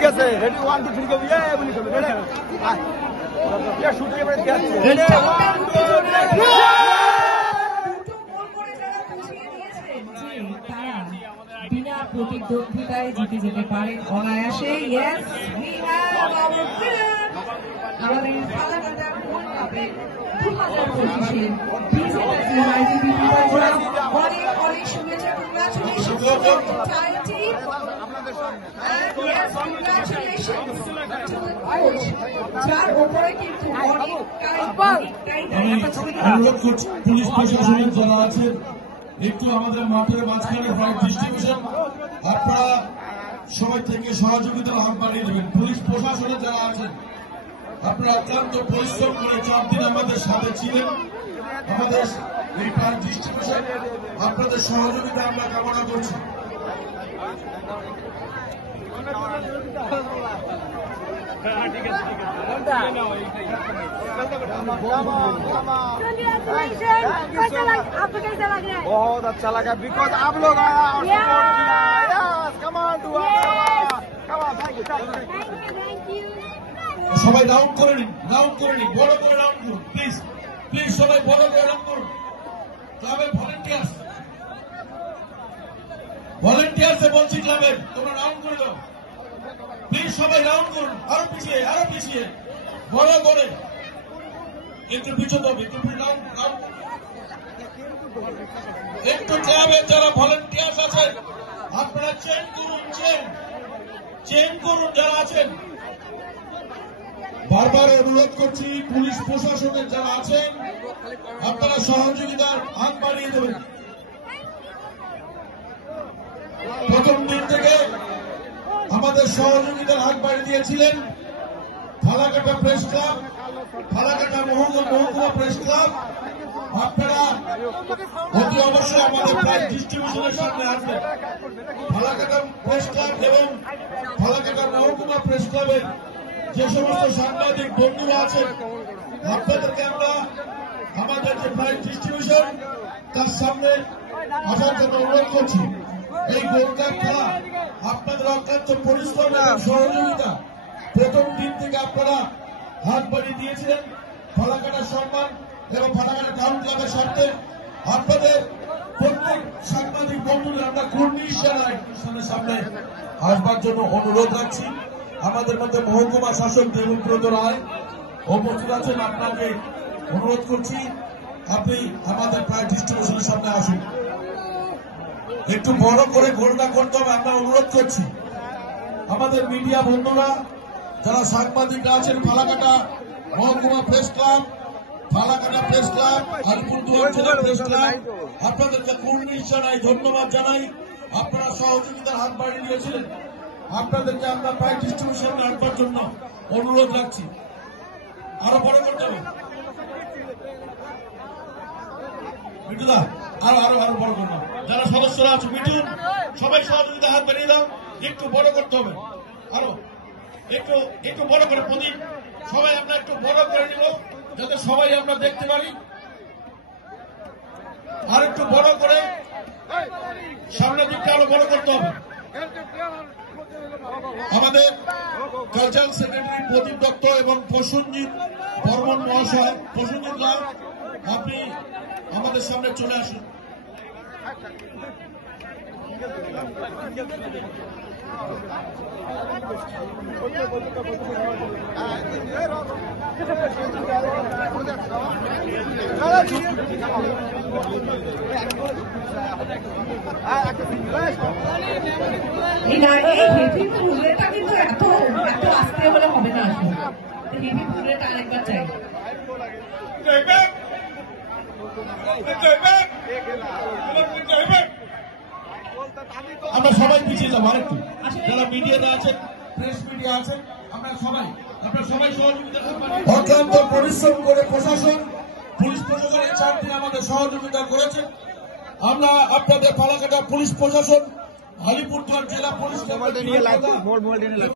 ঠিক আছে রেডি 1 2 3 গো বলি তো রেডি ये शूट के बाद क्या रेडी 1 2 बिना प्रतिद्वंद्विताय जीते যেতে পারেন অনায়াসে yes we have our winner আমাদের ফালাকাটা গোল্ড কাপে 2025 বিজেপি আইজিবি বিভাগের অনেক অনেক শুভেচ্ছা কংগ্রাচুলেশনস টাইটি আপনাদের সামনে यस কংগ্রাচুলেশনস যার উপরে কিন্তু অনুরোধ করছি পুলিশ প্রশাসনের যারা আছেন একটু আমাদের মাঠের মাঝখানে ফায়ার ডিস্ট্রিবিউশন আপনারা সবাই থেকে সহযোগিতার হাত বাড়িয়ে দেবেন। পুলিশ প্রশাসনে যারা আছেন আপনারা অত্যন্ত পরিশ্রম করে 4 দিন আমাদের সাথে ছিলেন। আমাদের এই ফায়ার ডিস্ট্রিবিউশন আপনাদের সহযোগিতা আমরা কামনা করছি। बहुत अच्छा लगा बिकॉज आप लोग সবাই রাউন্ড করে নিন বড় করে রাউন্ড করুন প্লিজ প্লিজ সবাই বড় করে রাউন্ড করুন। ক্লাবের ভলেন্টিয়ার্স বলছি ক্লাবের তোমরা রাউন্ড করে দাও প্লিজ সবাই রাউন্ড করুন আরো পিছিয়ে বড় করে একটু পিছন হবে একটু রাউন্ড একটু ক্লাবের যারা ভলেন্টিয়ার্স আছেন আপনারা চেন করুন যারা আছেন। বারবার অনুরোধ করছি পুলিশ প্রশাসনের যারা আছেন আপনারা সহযোগিতার হাত বাড়িয়ে দেবেন। প্রথম দিন থেকে আমাদের সহযোগিতার হাত বাড়িয়ে দিয়েছিলেন ফালাকাটা প্রেস ক্লাব, ফালাকাটা মহকুমা প্রেস ক্লাব। আপনারা অতি অবশ্যই আমাদের প্রাইজ ডিস্ট্রিবিউশনের সামনে আসবেন। ফালাকাটা প্রেস ক্লাব এবং ফালাকাটা মহকুমা প্রেস ক্লাবের যে সমস্ত সাংবাদিক বন্ধুরা আছেন আপনাদেরকে আমরা আমাদের যে প্রাইজ ডিস্ট্রিবিউশন তার সামনে আসার জন্য অনুরোধ করছি। এই গোল্ড কাপ খেলা আপনাদের অত্যন্ত পরিশ্রম এবং সহযোগিতা প্রথম দিন থেকে আপনারা হাত বাড়িয়ে দিয়েছিলেন ফালাকাটার সম্মান এবং ফালাকাটা টাউন ক্লাবের স্বার্থে আপনাদের প্রত্যেক সাংবাদিক বন্ধুদের আমরা কুর্নিশ জানাই সামনে আসবার জন্য অনুরোধ রাখছি। আমাদের মধ্যে মহকুমা শাসক দেবব্রত রায় উপস্থিত আছেন, আপনাকে অনুরোধ করছি আপনি আমাদের প্রায় ডিস্ট্রিবিউশনের সামনে আসুন। একটু বড় করে ঘোষণা করতে হবে আমরা অনুরোধ করছি। আমাদের মিডিয়া বন্ধুরা যারা সাংবাদিক আছেন ফালাকাটা মহকুমা press club, Falakata press club, Alipurduar জেলা প্রেস ক্লাব আপনাদেরকে কুর্নিশ জানাই, ধন্যবাদ জানাই। আপনারা সহযোগিতার হাত বাড়িয়ে দিয়েছিলেন। আপনাদেরকে আমরা প্রায় ডিস্ট্রিবিউশন রাখবার জন্য অনুরোধ রাখছি। আরো বড় করতে হবে মিঠুদা, আরো বড় করবো। যারা সদস্যরা আছে মিঠুন সবাই সহযোগিতা হাত বাড়িয়ে দাও। একটু বড় করতে হবে, আরো একটু বড় করে প্রদীপ সবাই আমরা একটু বড় করে নিব যাতে সবাই আমরা দেখতে পারি। আর একটু বড় করে সামনের দিকটা আরো বড় করতে হবে। আমাদের কালচারাল সেক্রেটারি প্রদীপ দত্ত এবং প্রসেনজিৎ বর্মন মহাশয়, প্রসেনজিৎ লাল আপনি আমাদের সামনে চলে আসুন। হেভি ফুলেটা কিন্তু এত আসতে হলে হবে না, হেভি ফুলেটা আরেকবার চাই। আমরা সবাই পিছিয়ে যাবো আরেকটু। যারা মিডিয়াতে আছেন, প্রেস মিডিয়া আছেন, আপনারা সবাই সহযোগিতা অত্যন্ত পরিশ্রম করে প্রশাসন পুলিশ প্রশাসনের 4 দিন আমাদের সহযোগিতা করেছেন। আমরা আপনাদের ফালাকাটা পুলিশ প্রশাসন, আলিপুরদুয়ার জেলা পুলিশ